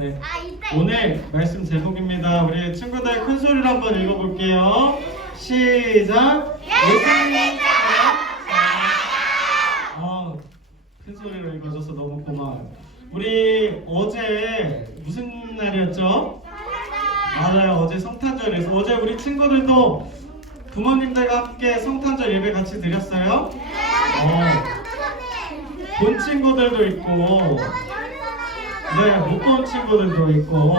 네. 오늘 말씀 제목입니다. 우리 친구들 큰 소리로 한번 읽어볼게요. 시작. 예수님 큰 소리로 읽어줘서 너무 고마워요. 우리 어제 무슨 날이었죠? 맞아요. 어제 성탄절이었어요. 어제 우리 친구들도 부모님들과 함께 성탄절 예배 같이 드렸어요? 본 친구들도 있고, 네, 못 본 친구들도 있고.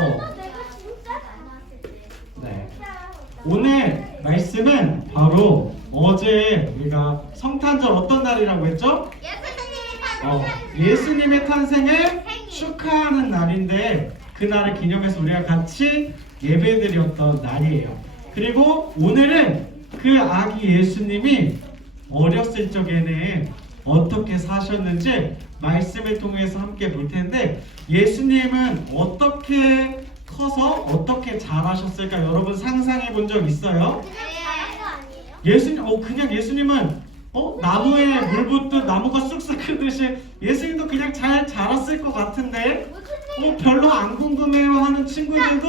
네. 오늘 말씀은 바로 어제 우리가 성탄절 어떤 날이라고 했죠? 예수님의 탄생을 축하하는 날인데 그 날을 기념해서 우리가 같이 예배드렸던 날이에요. 그리고 오늘은 그 아기 예수님이 어렸을 적에는 어떻게 사셨는지 말씀을 통해서 함께 볼 텐데, 예수님은 어떻게 커서 어떻게 자라셨을까 여러분 상상해 본 적 있어요? 예수님 그냥 예수님은 나무에 물 붓듯 나무가 쑥쑥 크듯이 예수님도 그냥 잘 자랐을 것 같은데 별로 안 궁금해요 하는 친구들도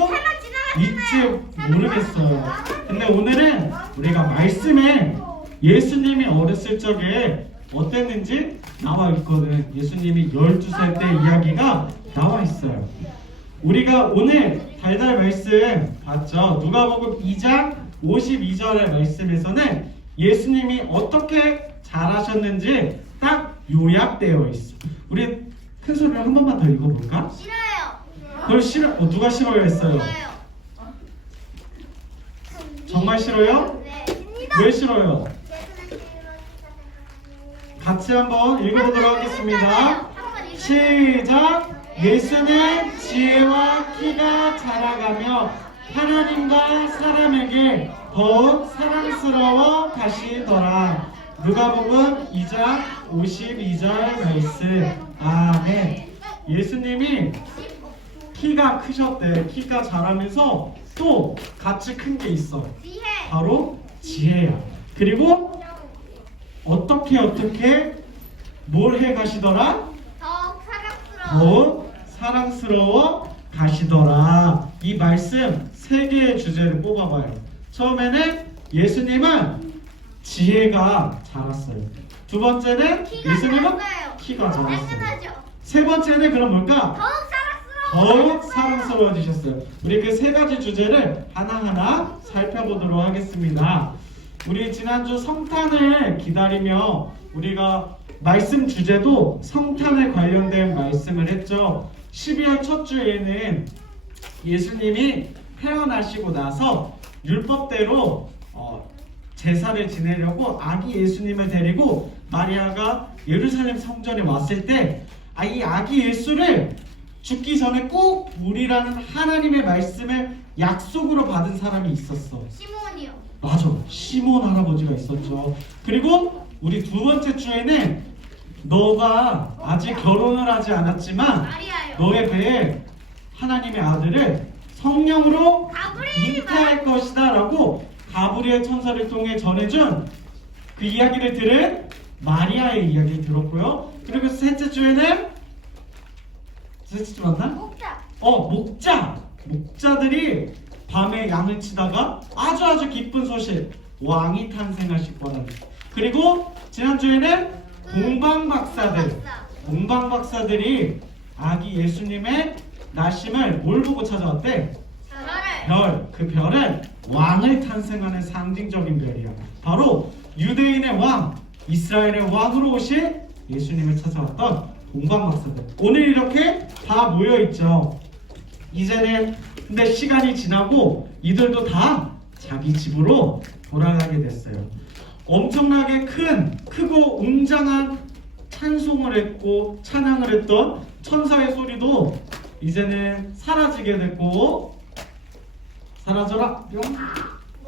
있지 모르겠어요. 근데 오늘은 우리가 말씀에 예수님이 어렸을 적에 어땠는지 나와 있거든. 예수님이 12살 때 이야기가 나와 있어요. 우리가 오늘 달달 말씀 봤죠? 누가복음 2장 52절의 말씀에서는 예수님이 어떻게 자라셨는지 딱 요약되어 있어. 우리 큰 소리로 한 번만 더 읽어볼까? 싫어요. 그걸 싫어? 누가 싫어요 했어요? 정말 싫어요? 네. 왜 싫어요? 같이 한번 읽어보도록 하겠습니다. 시작! 예수는 지혜와 키가 자라가며 하나님과 사람에게 더욱 사랑스러워 가시더라. 누가복음 2장 52절 말씀. 아멘. 예수님이 키가 크셨대. 키가 자라면서 또 같이 큰 게 있어. 바로 지혜야. 그리고 어떻게 뭘 해 가시더라? 더욱 사랑스러워 가시더라. 이 말씀 세 개의 주제를 뽑아봐요. 처음에는 예수님은 지혜가 자랐어요. 두 번째는 예수님은 키가 자랐어요. 세 번째는 그럼 뭘까? 더욱 사랑스러워지셨어요. 우리 그 세 가지 주제를 하나하나 살펴보도록 하겠습니다. 우리 지난주 성탄을 기다리며 우리가 말씀 주제도 성탄에 관련된 말씀을 했죠. 12월 첫 주에는 예수님이 태어나시고 나서 율법대로 제사를 지내려고 아기 예수님을 데리고 마리아가 예루살렘 성전에 왔을 때 이 아기 예수를 죽기 전에 꼭 우리라는 하나님의 말씀을 약속으로 받은 사람이 있었어. 시몬이요. 맞아, 시몬 할아버지가 있었죠. 그리고 우리 두 번째 주에는 너가 아직 결혼을 하지 않았지만 마리아요. 너의 배에 하나님의 아들을 성령으로 잉태할 것이다 라고 가브리엘 천사를 통해 전해준 그 이야기를 들은 마리아의 이야기를 들었고요. 그리고 셋째 주에는 셋째 주 맞나? 목자들이 밤에 양을 치다가 아주 기쁜 소식, 왕이 탄생하실 거라는. 그리고 지난주에는 동방박사들이 아기 예수님의 나심을 뭘 보고 찾아왔대? 그 별은 왕을 탄생하는 상징적인 별이야. 바로 유대인의 왕, 이스라엘의 왕으로 오신 예수님을 찾아왔던 동방박사들. 오늘 이렇게 다 모여있죠. 이제는 근데 시간이 지나고 이들도 다 자기 집으로 돌아가게 됐어요. 엄청나게 크고 웅장한 찬송을 했고 찬양을 했던 천사의 소리도 이제는 사라지게 됐고, 사라져라 뿅.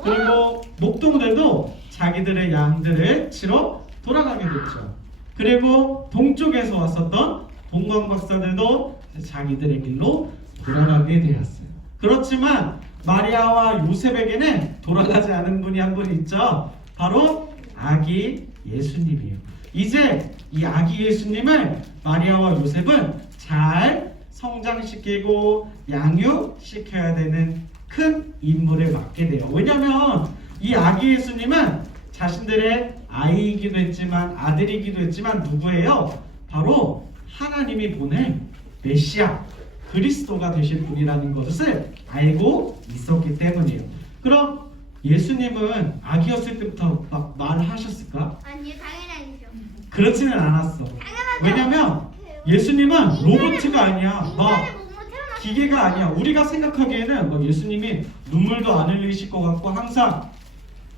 그리고 목동들도 자기들의 양들을 치러 돌아가게 됐죠. 그리고 동쪽에서 왔었던 동방박사들도 자기들의 길로 돌아가게 되었어요. 그렇지만 마리아와 요셉에게는 돌아가지 않은 분이 한 분 있죠. 바로 아기 예수님이에요. 이제 이 아기 예수님을 마리아와 요셉은 잘 성장시키고 양육시켜야 되는 큰 임무를 맡게 돼요. 왜냐하면 이 아기 예수님은 자신들의 아이이기도 했지만 아들이기도 했지만 누구예요? 바로 하나님이 보낸 메시아 그리스도가 되실 분이라는 것을 알고 있었기 때문이에요. 그럼 예수님은 아기였을 때부터 막 말을 하셨을까? 아니요, 당연히 아니죠. 그렇지는 않았어. 당연하죠. 왜냐면 예수님은 로봇가 아니야. 인간의 막 몸으로 태어났어요. 기계가 아니야. 우리가 생각하기에는 뭐 예수님이 눈물도 안 흘리실 것 같고 항상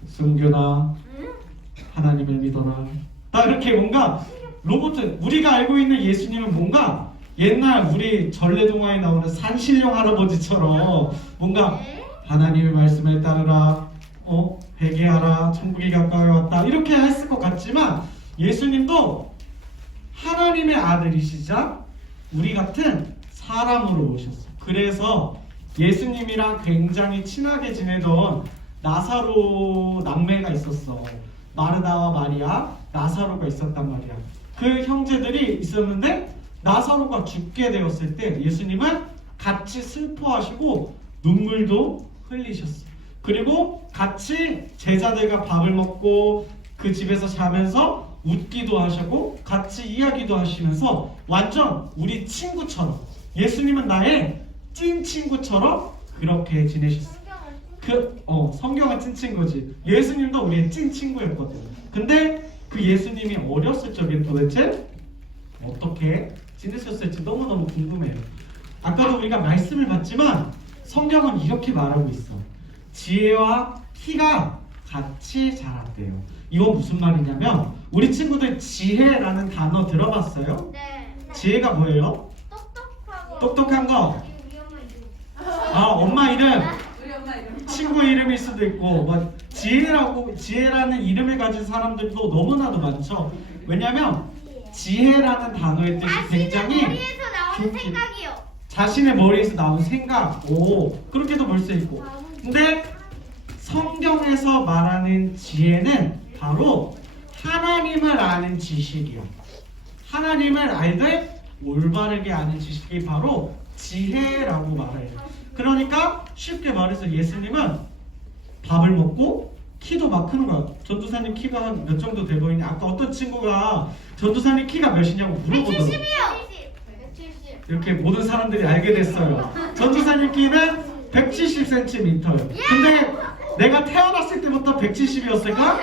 승균아 하나님을 믿어라. 딱 이렇게 뭔가 로봇 우리가 알고 있는 예수님은 뭔가 옛날 우리 전래동화에 나오는 산신령 할아버지처럼 뭔가 하나님의 말씀을 따르라. 회개하라. 천국이 가까이 왔다. 이렇게 했을 것 같지만 예수님도 하나님의 아들이시자 우리 같은 사람으로 오셨어. 그래서 예수님이랑 굉장히 친하게 지내던 나사로 남매가 있었어. 마르다와 마리아, 나사로가 있었단 말이야. 그 형제들이 있었는데 나사로가 죽게 되었을 때 예수님은 같이 슬퍼하시고 눈물도 흘리셨어. 그리고 같이 제자들과 밥을 먹고 그 집에서 자면서 웃기도 하시고 같이 이야기도 하시면서 완전 우리 친구처럼 예수님은 나의 찐 친구처럼 그렇게 지내셨어. 성경은 찐 친구지. 예수님도 우리의 찐 친구였거든. 근데 그 예수님이 어렸을 적에 도대체 어떻게 지내셨을지 너무너무 궁금해요. 아까도 우리가 말씀을 봤지만 성경은 이렇게 말하고 있어. 지혜와 키가 같이 자랐대요. 이거 무슨 말이냐면 우리 친구들 지혜라는 단어 들어봤어요? 네. 지혜가 뭐예요? 똑똑하고. 똑똑한 거. 우리 엄마 이름. 엄마 이름. 우리 엄마 이름. 친구 이름일 수도 있고 뭐 지혜라는 이름을 가진 사람들도 너무나도 많죠. 왜냐면 지혜라는 단어의 뜻이 굉장히 자신의 머리에서 나오는 좋지. 생각이요. 자신의 머리에서 나온 생각. 그렇게도 볼 수 있고. 근데 성경에서 말하는 지혜는 바로 하나님을 아는 지식이요. 하나님을 알되 올바르게 아는 지식이 바로 지혜라고 말해요. 그러니까 쉽게 말해서 예수님은 밥을 먹고 키도 막 크는 거야. 전도사님 키가 한 몇 정도 돼 보이니? 아까 어떤 친구가 전도사님 키가 몇이냐고 물어보더라고요. 170이요. 170. 이렇게 모든 사람들이 알게 됐어요. 전도사님 키는 170cm예요. 근데 내가 태어났을 때부터 170이었을까?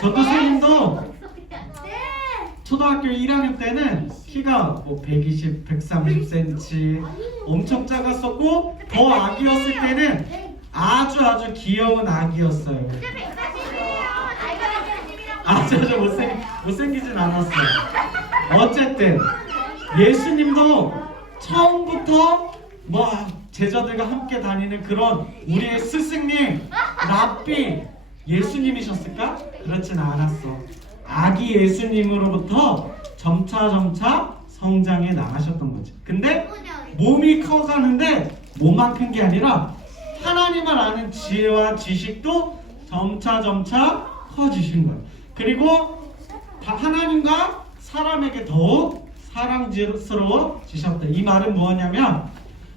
전도사님도 네. 초등학교 1학년 때는 키가 뭐 120, 130cm 엄청 작았었고 더 아기였을 때는 아주 귀여운 아기였어요. 진짜 140이에요. 나이가 140이라고. 아주 못생기진 않았어요. 어쨌든 예수님도 처음부터 뭐 제자들과 함께 다니는 그런 우리의 스승님 랍비 예수님이셨을까? 그렇진 않았어. 아기 예수님으로부터 점차 성장해 나가셨던 거지. 근데 몸이 커가는데 몸만 큰 게 아니라 하나님을 아는 지혜와 지식도 점차 커지신 거예요. 그리고 하나님과 사람에게 더욱 사랑스러워지셨다. 이 말은 뭐냐면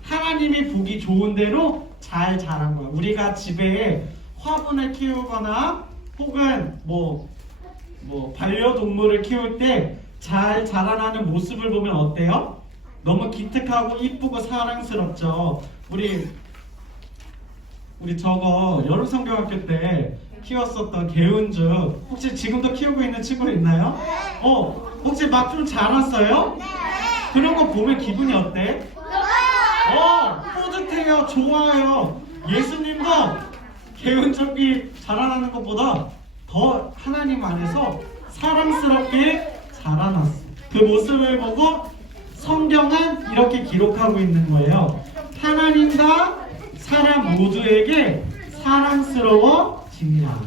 하나님이 보기 좋은 대로 잘 자란 거야. 우리가 집에 화분을 키우거나 혹은 뭐 반려동물을 키울 때 잘 자라나는 모습을 보면 어때요? 너무 기특하고 이쁘고 사랑스럽죠. 우리 저거 여름성경학교 때 키웠었던 개운죽 혹시 지금도 키우고 있는 친구 있나요? 혹시 막 좀 자랐어요? 그런 거 보면 기분이 어때? 뿌듯해요. 좋아요. 예수님도 개운죽이 자라나는 것보다 더 하나님 안에서 사랑스럽게 자라났어. 그 모습을 보고 성경은 이렇게 기록하고 있는 거예요. 하나님과 사람 모두에게 사랑스러워집니다.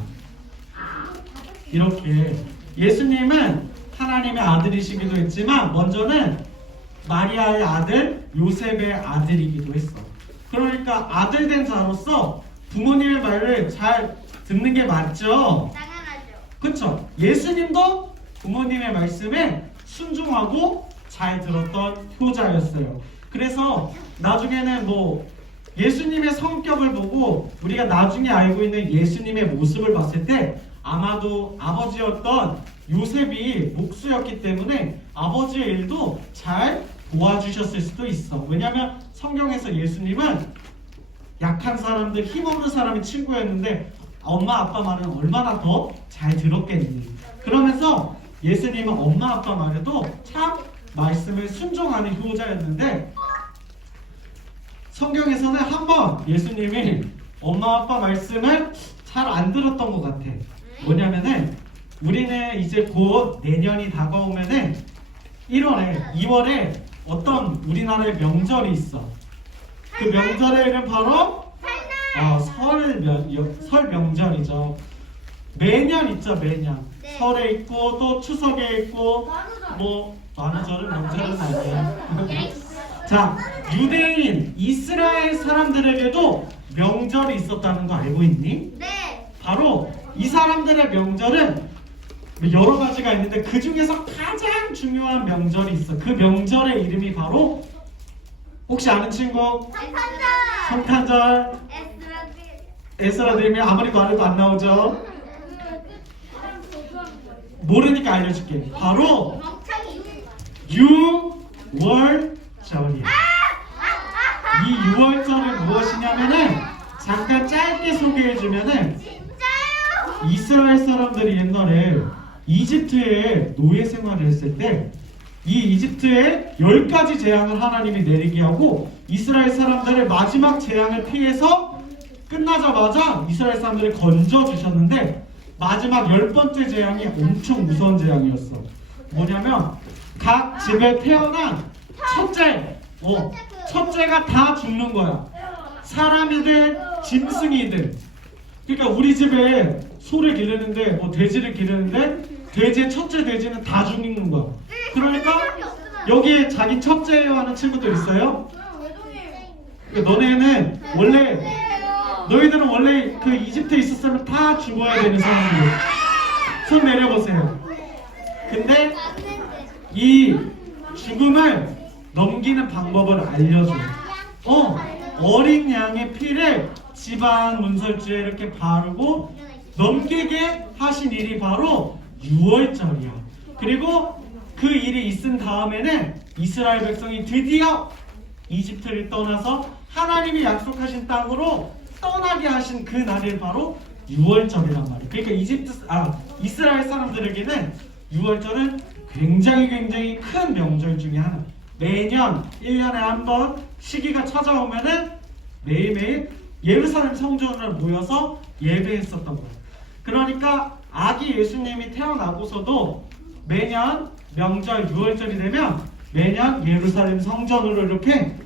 이렇게 예수님은 하나님의 아들이시기도 했지만 먼저는 마리아의 아들 요셉의 아들이기도 했어. 그러니까 아들 된 자로서 부모님의 말을 잘 듣는 게 맞죠? 당연하죠. 그쵸? 예수님도 부모님의 말씀에 순종하고 잘 들었던 효자였어요. 그래서 나중에는 뭐 예수님의 성격을 보고 우리가 나중에 알고 있는 예수님의 모습을 봤을 때 아마도 아버지였던 요셉이 목수였기 때문에 아버지의 일도 잘 도와주셨을 수도 있어. 왜냐하면 성경에서 예수님은 약한 사람들, 힘없는 사람의 친구였는데 엄마 아빠 말은 얼마나 더 잘 들었겠니. 그러면서 예수님은 엄마 아빠 말에도 참 말씀을 순종하는 효자였는데 성경에서는 한번 예수님이 엄마 아빠 말씀을 잘 안 들었던 것 같아. 뭐냐면은 우리는 이제 곧 내년이 다가오면은 1월에 2월에 어떤 우리나라의 명절이 있어. 그 명절의 이름 바로 설 명절이죠. 매년 있죠, 매년. 네. 설에 있고 또 추석에 있고 뭐 만우절은 명절은 아니에요. 자, 유대인 이스라엘 사람들에게도 명절이 있었다는 거 알고 있니? 네. 바로 이 사람들의 명절은 여러 가지가 있는데 그 중에서 가장 중요한 명절이 있어. 그 명절의 이름이 바로 혹시 아는 친구? 성탄절. 에스라 드리면 아무리 말해도 안 나오죠? 모르니까 알려줄게. 바로 유월절이야. 이 유월절은 무엇이냐면은 잠깐 짧게 소개해주면은 이스라엘 사람들이 옛날에 이집트에 노예 생활을 했을 때 이 이집트에 10가지 재앙을 하나님이 내리게 하고 이스라엘 사람들의 마지막 재앙을 피해서 끝나자마자 이스라엘 사람들을 건져주셨는데 마지막 10번째 재앙이 엄청 무서운 재앙이었어. 뭐냐면 각 집에 태어난 첫째가 다 죽는 거야. 사람이든 짐승이든. 그러니까 우리 집에 소를 기르는데 뭐 돼지를 기르는데 돼지의 첫째 돼지는 다 죽는 거야. 그러니까 여기에 자기 첫째예요 하는 친구들 있어요? 그러니까 너네는 너희들은 원래 그 이집트에 있었으면 다 죽어야 되는 상황이에요. 손 내려보세요. 근데 이 죽음을 넘기는 방법을 알려줘. 어린 양의 피를 집안 문설주에 이렇게 바르고 넘기게 하신 일이 바로 유월절이야. 그리고 그 일이 있은 다음에는 이스라엘 백성이 드디어 이집트를 떠나서 하나님이 약속하신 땅으로 떠나게 하신 그 날이 바로 유월절이란 말이에요. 그러니까 이스라엘 사람들에게는 유월절은 굉장히 큰 명절 중에 하나. 매년 1년에 한 번 시기가 찾아오면은 매일매일 예루살렘 성전을 모여서 예배했었던 거예요. 그러니까 아기 예수님이 태어나고서도 매년 명절 유월절이 되면 매년 예루살렘 성전으로 이렇게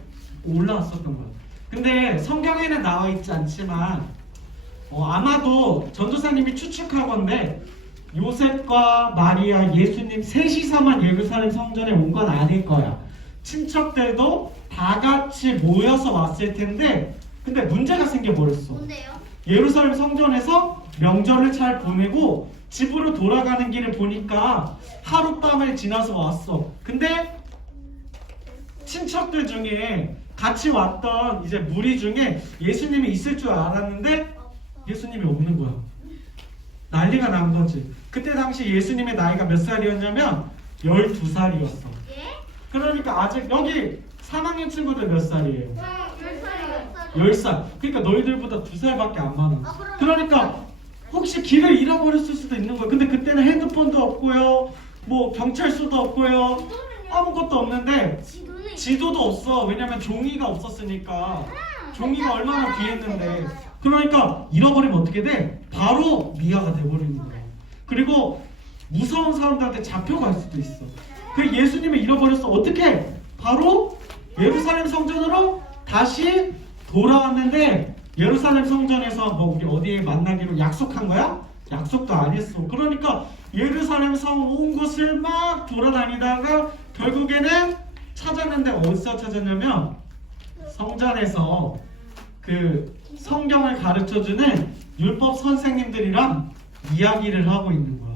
올라왔었던 거예요. 근데 성경에는 나와 있지 않지만 아마도 전도사님이 추측하건대 요셉과 마리아, 예수님 셋이서만 예루살렘 성전에 온 건 아닐 거야. 친척들도 다 같이 모여서 왔을 텐데 근데 문제가 생겨버렸어. 뭔데요? 예루살렘 성전에서 명절을 잘 보내고 집으로 돌아가는 길을 보니까 하룻밤을 지나서 왔어. 근데 친척들 중에 같이 왔던 이제 무리 중에 예수님이 있을 줄 알았는데 예수님이 없는 거야. 난리가 난 거지. 그때 당시 예수님의 나이가 몇 살이었냐면 12살이었어. 예? 그러니까 아직 여기 3학년 친구들 몇 살이에요? 10살. 그러니까 너희들보다 2살밖에 안 많아. 그러니까 혹시 길을 잃어버렸을 수도 있는 거야. 근데 그때는 핸드폰도 없고요. 뭐 경찰서도 없고요. 아무것도 없는데 지도도 없어. 왜냐면 종이가 없었으니까. 종이가 얼마나 귀했는데. 그러니까 잃어버리면 어떻게 돼? 바로 미아가 돼버리는 거야. 그리고 무서운 사람들한테 잡혀갈 수도 있어. 그 예수님을 잃어버렸어. 어떻게? 바로 예루살렘 성전으로 다시 돌아왔는데 예루살렘 성전에서 뭐 우리 어디에 만나기로 약속한 거야? 약속도 안 했어. 그러니까 예루살렘 성 온 곳을 막 돌아다니다가 결국에는 찾았는데 어디서 찾았냐면 성전에서 그 성경을 가르쳐주는 율법 선생님들이랑 이야기를 하고 있는 거야.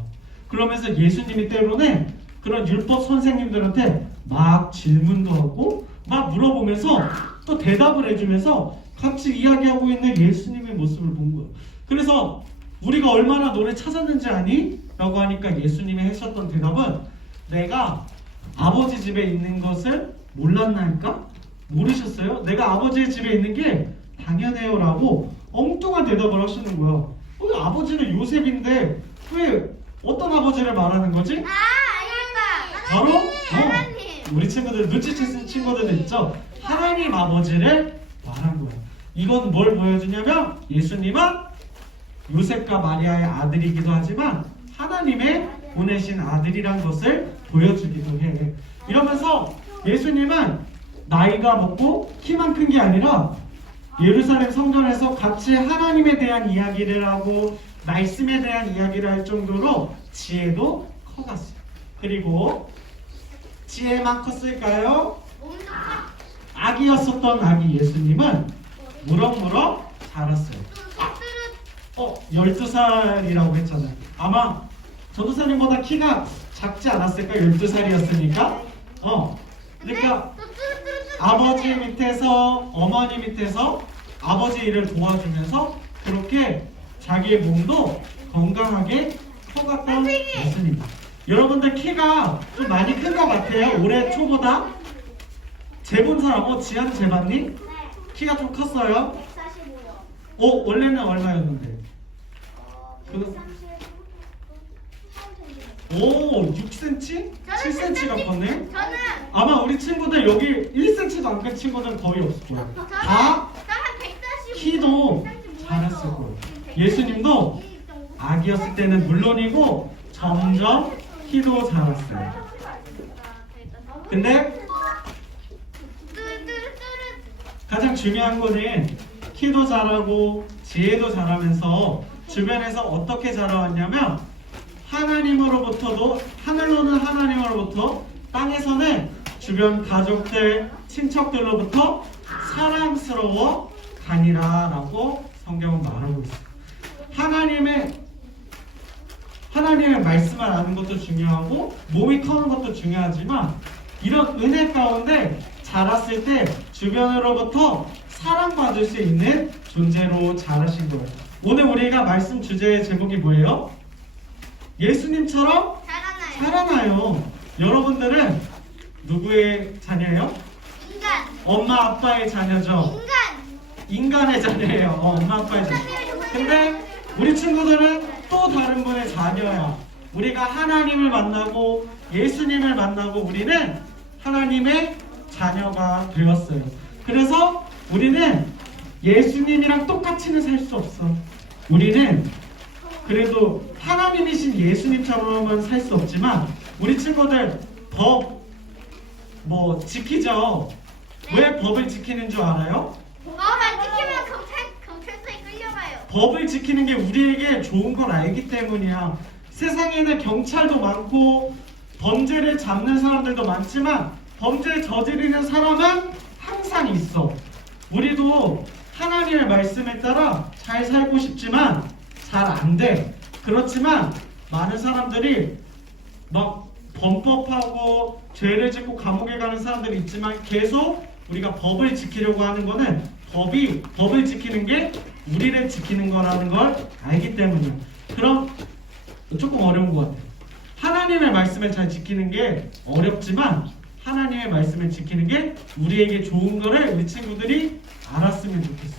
그러면서 예수님이 때로는 그런 율법 선생님들한테 막 질문도 하고 막 물어보면서 또 대답을 해주면서 같이 이야기하고 있는 예수님의 모습을 본 거예요. 그래서 우리가 얼마나 너를 찾았는지 아니? 라고 하니까 예수님이 하셨던 대답은 내가 아버지 집에 있는 것을 몰랐나니까? 모르셨어요? 내가 아버지의 집에 있는 게 당연해요 라고 엉뚱한 대답을 하시는 거예요. 아버지는 요셉인데 왜 어떤 아버지를 말하는 거지? 알겠다. 바로 하나님. 우리 친구들 눈치채는 친구들 있죠? 하나님 아버지를 말한 거예요. 이건 뭘 보여주냐면 예수님은 요셉과 마리아의 아들이기도 하지만 하나님의 보내신 아들이란 것을 보여주기도 해. 이러면서 예수님은 나이가 먹고 키만 큰 게 아니라 예루살렘 성전에서 같이 하나님에 대한 이야기를 하고 말씀에 대한 이야기를 할 정도로 지혜도 커갔어요. 그리고 지혜만 컸을까요? 아기였었던 아기 예수님은 무럭무럭 자랐어요. 12살이라고 했잖아요. 아마 전도사님보다 키가 작지 않았을까? 12살이었으니까. 그러니까 아버지 밑에서 어머니 밑에서 아버지 일을 도와주면서 그렇게 자기의 몸도 건강하게 커갔던 예수님. 여러분들 키가 좀 많이 큰 것 같아요. 올해 초보다. 재본 사람, 지한 재봤니? 키가 좀 컸어요? 145요. 원래는 얼마였는데? 6cm? 7cm가 컸네? 저는 아마 우리 친구들 여기 1cm도 안 큰 친구는 거의 없을 거예요. 다 한 145. 키도 자랐을 거예요. 예수님도 아기였을 때는 물론이고 점점 키도 자랐어요. 근데 가장 중요한 거는 키도 자라고 지혜도 자라면서 주변에서 어떻게 자라왔냐면 하나님으로부터도 하늘로는 하나님으로부터 땅에서는 주변 가족들, 친척들로부터 사랑스러워 가니라 라고 성경은 말하고 있어요. 하나님의 말씀을 아는 것도 중요하고 몸이 커는 것도 중요하지만 이런 은혜 가운데 자랐을 때 주변으로부터 사랑받을 수 있는 존재로 자라신 거예요. 오늘 우리가 말씀 주제의 제목이 뭐예요? 예수님처럼 살아나요. 여러분들은 누구의 자녀예요? 인간. 엄마 아빠의 자녀죠. 인간의 자녀예요. 엄마 아빠의 자녀. 근데 우리 친구들은 또 다른 분의 자녀야. 우리가 하나님을 만나고 예수님을 만나고 우리는 하나님의 자녀가 되었어요. 그래서 우리는 예수님이랑 똑같이는 살 수 없어. 우리는 그래도 하나님이신 예수님처럼은 살 수 없지만 우리 친구들 법 지키죠. 왜 법을 지키는 줄 알아요? 안 지키면 경찰서에 끌려가요. 법을 지키는 게 우리에게 좋은 걸 알기 때문이야. 세상에는 경찰도 많고 범죄를 잡는 사람들도 많지만 범죄를 저지르는 사람은 항상 있어. 우리도 하나님의 말씀에 따라 잘 살고 싶지만 잘 안 돼. 그렇지만 많은 사람들이 막 범법하고 죄를 짓고 감옥에 가는 사람들이 있지만 계속 우리가 법을 지키려고 하는 거는 법을 지키는 게 우리를 지키는 거라는 걸 알기 때문이야. 그럼 조금 어려운 것 같아요. 하나님의 말씀을 잘 지키는 게 어렵지만 하나님의 말씀을 지키는 게 우리에게 좋은 거를 우리 친구들이 알았으면 좋겠어.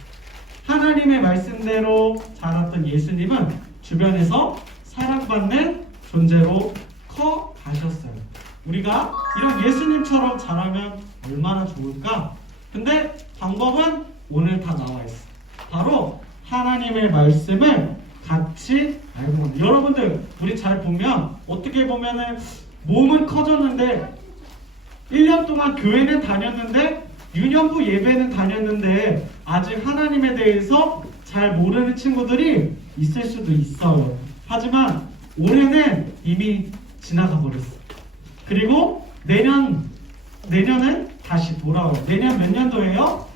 하나님의 말씀대로 자랐던 예수님은 주변에서 사랑받는 존재로 커 가셨어요. 우리가 이런 예수님처럼 자라면 얼마나 좋을까? 근데 방법은 오늘 다 나와 있어. 바로 하나님의 말씀을 같이 알고 가는. 여러분들 우리 잘 보면 어떻게 보면은 몸은 커졌는데 1년 동안 교회는 다녔는데 유년부 예배는 다녔는데 아직 하나님에 대해서 잘 모르는 친구들이 있을 수도 있어요. 하지만 올해는 이미 지나가 버렸어. 그리고 내년은 다시 돌아와요. 내년 몇 년도예요?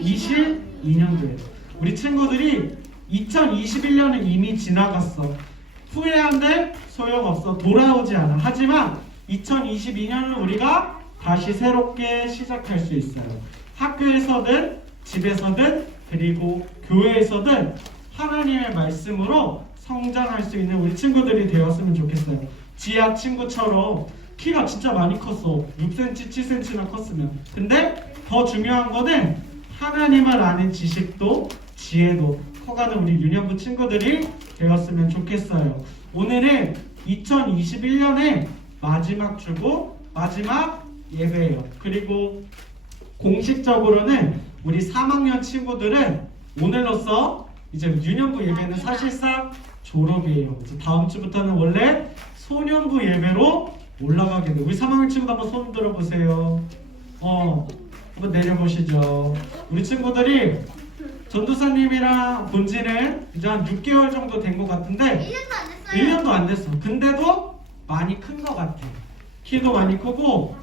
2022년도예요. 우리 친구들이 2021년은 이미 지나갔어. 후회한데 소용없어. 돌아오지 않아. 하지만 2022년은 우리가 다시 새롭게 시작할 수 있어요. 학교에서든 집에서든 그리고 교회에서든 하나님의 말씀으로 성장할 수 있는 우리 친구들이 되었으면 좋겠어요. 지아 친구처럼 키가 진짜 많이 컸어. 6cm, 7cm나 컸으면. 근데 더 중요한 거는 하나님을 아는 지식도 지혜도 커가는 우리 유년부 친구들이 되었으면 좋겠어요. 오늘은 2021년의 마지막 주고 마지막 예배예요. 그리고 공식적으로는 우리 3학년 친구들은 오늘로써 이제 유년부 예배는 사실상 졸업이에요. 그래서 다음 주부터는 원래 소년부 예배로 올라가게 돼요. 우리 3학년 친구도 한번 손 들어보세요. 한번 내려보시죠. 우리 친구들이 전도사님이랑 본지는 이제 한 6개월 정도 된 것 같은데 1년도 안 됐어요. 1년도 안 됐어. 근데도 많이 큰 것 같아. 키도 많이 크고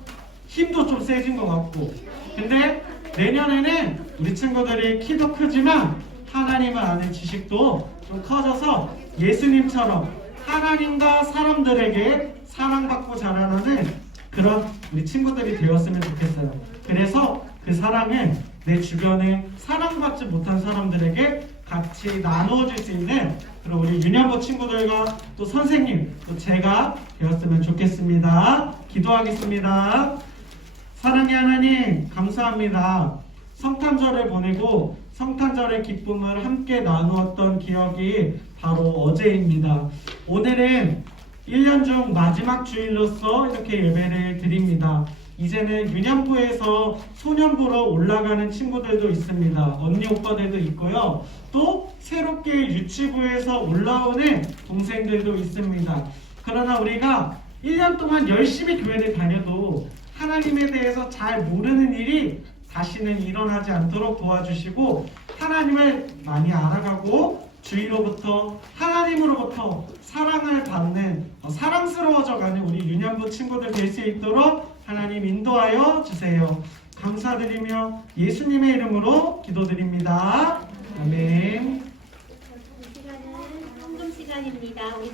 힘도 좀 세진 것 같고. 근데 내년에는 우리 친구들이 키도 크지만 하나님을 아는 지식도 좀 커져서 예수님처럼 하나님과 사람들에게 사랑받고 자라나는 그런 우리 친구들이 되었으면 좋겠어요. 그래서 그 사랑을 내 주변에 사랑받지 못한 사람들에게 같이 나누어 줄 수 있는 그런 우리 유년부 친구들과 또 선생님 또 제가 되었으면 좋겠습니다. 기도하겠습니다. 사랑의 하나님 감사합니다. 성탄절을 보내고 성탄절의 기쁨을 함께 나누었던 기억이 바로 어제입니다. 오늘은 1년 중 마지막 주일로서 이렇게 예배를 드립니다. 이제는 유년부에서 소년부로 올라가는 친구들도 있습니다. 언니 오빠들도 있고요. 또 새롭게 유치부에서 올라오는 동생들도 있습니다. 그러나 우리가 1년 동안 열심히 교회를 다녀도 하나님에 대해서 잘 모르는 일이 다시는 일어나지 않도록 도와주시고 하나님을 많이 알아가고 주위로부터 하나님으로부터 사랑을 받는 사랑스러워져가는 우리 유년부 친구들 될 수 있도록 하나님 인도하여 주세요. 감사드리며 예수님의 이름으로 기도드립니다. 아멘. 시간은 헌금 시간입니다. 우리